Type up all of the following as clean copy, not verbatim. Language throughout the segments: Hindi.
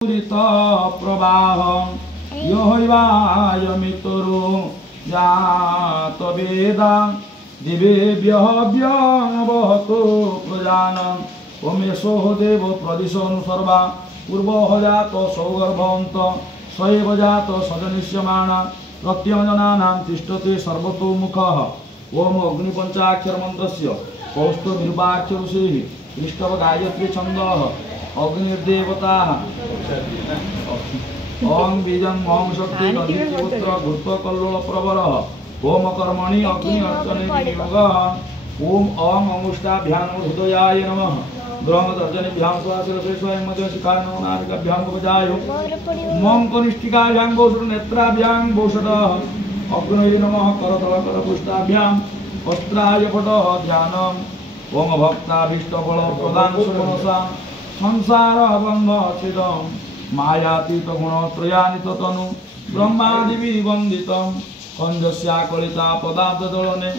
प्रवाहं यो हैवायमितरो जात वेदा दिवेभ्यः व्यवहतो प्रजानम् ओमेशो देव प्रदिशनु सर्वा पूर्वः जात सौगर्भवन्त सैव जात सजनिष्यमाणा प्रत्यञ्जनानां तिष्ठते सर्वतोमुखः ओम अग्निपञ्चाक्षर मन्त्रस्य कौस्तुभनिर्वाच्य ऋषिः पृष्ठव गायत्री छन्दः अग्निर्देवताः ओम बीजं ओम शक्ति नदीपुत्र घृतकल्लोल प्रवरः ओम कर्मणि अग्नि अर्चने विनियोगः ओम ओम अंगुष्ठाभ्यां हृदयाय नमः ब्रह्मदर्जनेभ्यां स्वाशिरसेश्वाय मध्यशिखाय नमो नारिकाभ्यां उपजायो मम कनिष्ठिकाभ्यां नेत्राभ्यां भूषणः अग्नये नमः करतलकरपुष्टाभ्यां वस्त्राय पटः ध्यानम् ओम भक्ताभीष्टफलप्रदान सुमनसा संसार बन्धच्छेदं मायातीत गुणत्रयान्वित तनु ब्रह्मादिभिः वन्दितं कञ्जस्याकलिता पदाब्धदलने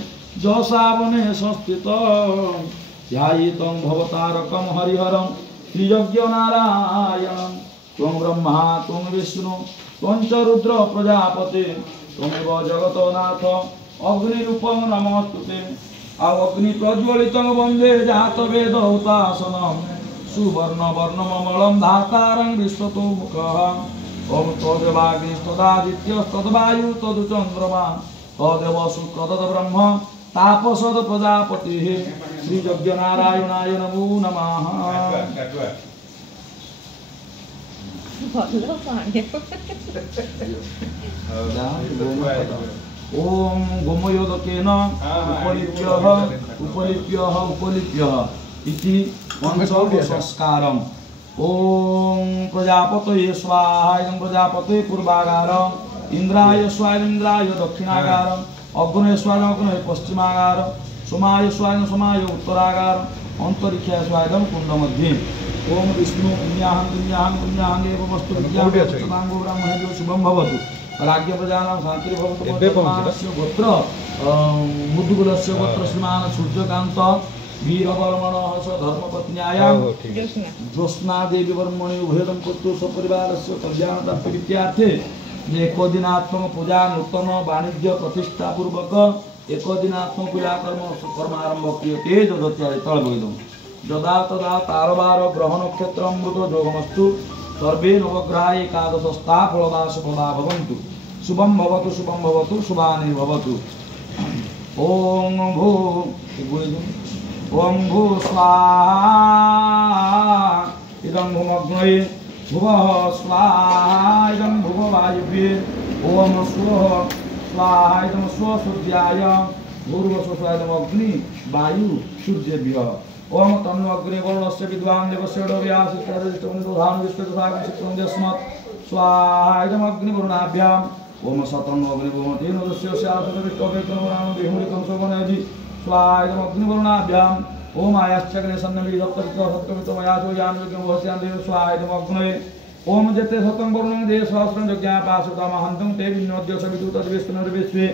जसावने संस्थितं ध्यायितं भवतारकं हरिहरं श्रीयज्ञनारायणं त्वं ब्रह्मा त्वं विष्णु त्वं च रुद्र प्रजापते त्वमेव जगतनाथ अग्निरूपं नमस्तुते अग्नि प्रज्वलितं वन्दे जातवेदहुतासनं सुवर्ण वर्णममलं धातारं विश्वतोमुखः ओम तदेवाग्निस्तदादित्यस्तद्वायु तदुचन्द्रमा तदेव शुक्र तद्ब्रह्म तापसद प्रजापतिः श्रीयज्ञनारायणाय नमो नमः। ओम गोमयोदकेन उपलिप्यः इति पंचसंस्कारम् ओम प्रजापतये स्वाहा इदं प्रजापते पूर्वागारम् इंद्राय स्वाहा इंद्राय दक्षिणागारम् अग्नये स्वाहा अग्नये पश्चिमागारम् सोमाय स्वाहा सोमाय उत्तरागारम् अंतरिक्षाय स्वाहा इदं कुण्डमध्ये ओम विष्णु पुण्याहं एव वस्तु विद्याङ्गो ब्राह्मणेभ्यो शुभं भवतु राज्य प्रजानां शान्तिर्भवतु गोत्र मुद्गुलस्य गोत्र श्रीमान् सूर्यकान्त वीरवर्मणः स धर्मपत्न्यायां ज्योत्स्ना देवी वर्मणि उभयदं कृत्वा सपरिवारस्य कल्याणप्राप्त्यर्थे एकदिनात्मक पूजा नूतन वाणिज्य प्रतिष्ठा पूर्वक एकदिनात्मक पूजा कर्मारंभ क्रियते जदत्यादि तळबोधं जदा तदा तारवार ग्रह नक्षत्र मृत जोगमस्तु सर्वे नवग्रहा एकादशस्था फलदास फला भवन्तु शुभं भवतु शुभानि भवतु ओम भू ओम भू स्वाहा इदं भूमग्नये भुवः स्वाहा इदं भुववायुभ्ये ओम स्वः स्वाहा इदं स्वसूर्याय भूर्भुवः इदं अग्नि वायु सूर्येभ्यः ओम तन्नो अग्रे वर्णस्य विद्वान् देवस्य व्यासिष्ठं विश्वसागं चित्रं यस्मत् स्वाहा इदं अग्निवर्णाभ्याम् ओम सतन्नो अग्निवर्णतेन दस्य स्यासुरविष्टोपेतनवरां विहुलितं शोभनयति स्वाहा इदं अग्निवर्णाभ्याम् ओम आयाश्चग्ने सन्नवि सप्तवितो यानयोग्यं वहस्यां देव स्वाहा इदं अग्नये ओम जते सतं वर्णं देव सहस्रं यज्ञापासुतामहन्तं ते विनोद्य सवितुतद्विष्णुर्विश्वे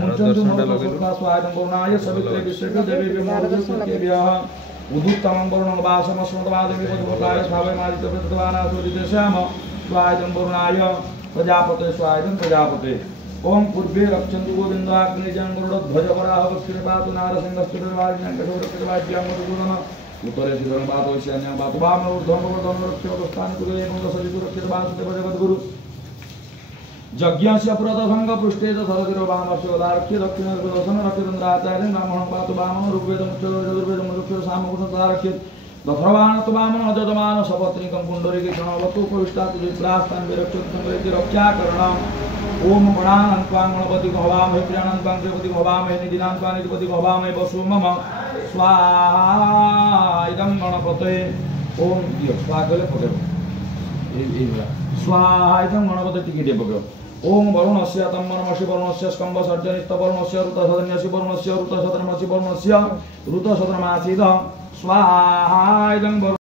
मुञ्चन्तु नमः स्वाहा इदं वर्णाय सवित्रे विश्वेभ्यो देवेभ्यो नमः उदुत्तमं वर्णं वासमस्मदवादेवी वधुवताय स्वावैमादित्यप्रतवानासोदिते श्याम स्वाहा इदं वर्णाय प्रजापते स्वाहा इदं प्रजापते ओम पूर्वे रक्षन्तु गोविन्दाग्निजं गरुडध्वजवराह दक्षिणे पातु नारसिंहस्तुतिर्वाजिनाङ्कशोरक्षितवाज्यामरुदूरन उत्तरे श्रीधरं पातु ईशान्यं पातु वामं ऊर्ध्वं रक्षोदस्थानि कुले एवं दशजितुरक्षितवासुदेव जगद्गुरु यज्ञस्य पुरतभङ्ग पृष्ठे च सरसिरो वामस्योदारक्ष्य दक्षिणे दर्शन रक्षितन्द्राचार्यं ब्राह्मणं पातु वामं ऋग्वेदं चतुर्वेदं रक्षित सामकुशतारक्ष्यं दथर्वाण तु वामन अजतमान सपत्नीकं पुण्डरीकीर्षणवतु उपविष्टात् विप्रास्तान् विरक्षित संग्रहित रक्षाकरणम् ओम गणानं त्वां गणपति भवामहे प्रियाणं त्वां गणपति भवामहे निधिनां त्वां निधिपति भवामहे वसु मम स्वाहा इदं गणपते ओम यो स्वाहा गले पकड़ ए स्वाहा इदं गणपते टिकिटे पकड़ ओम वरुणस्य तन्मनमसि वरुणस्य स्कम्भ सर्जनिस्त वरुणस्य ऋतसदन्यसि वरुणस्य ऋतसदनमसि वरुणस्य ऋतसदनमासीद स्वाहा इदं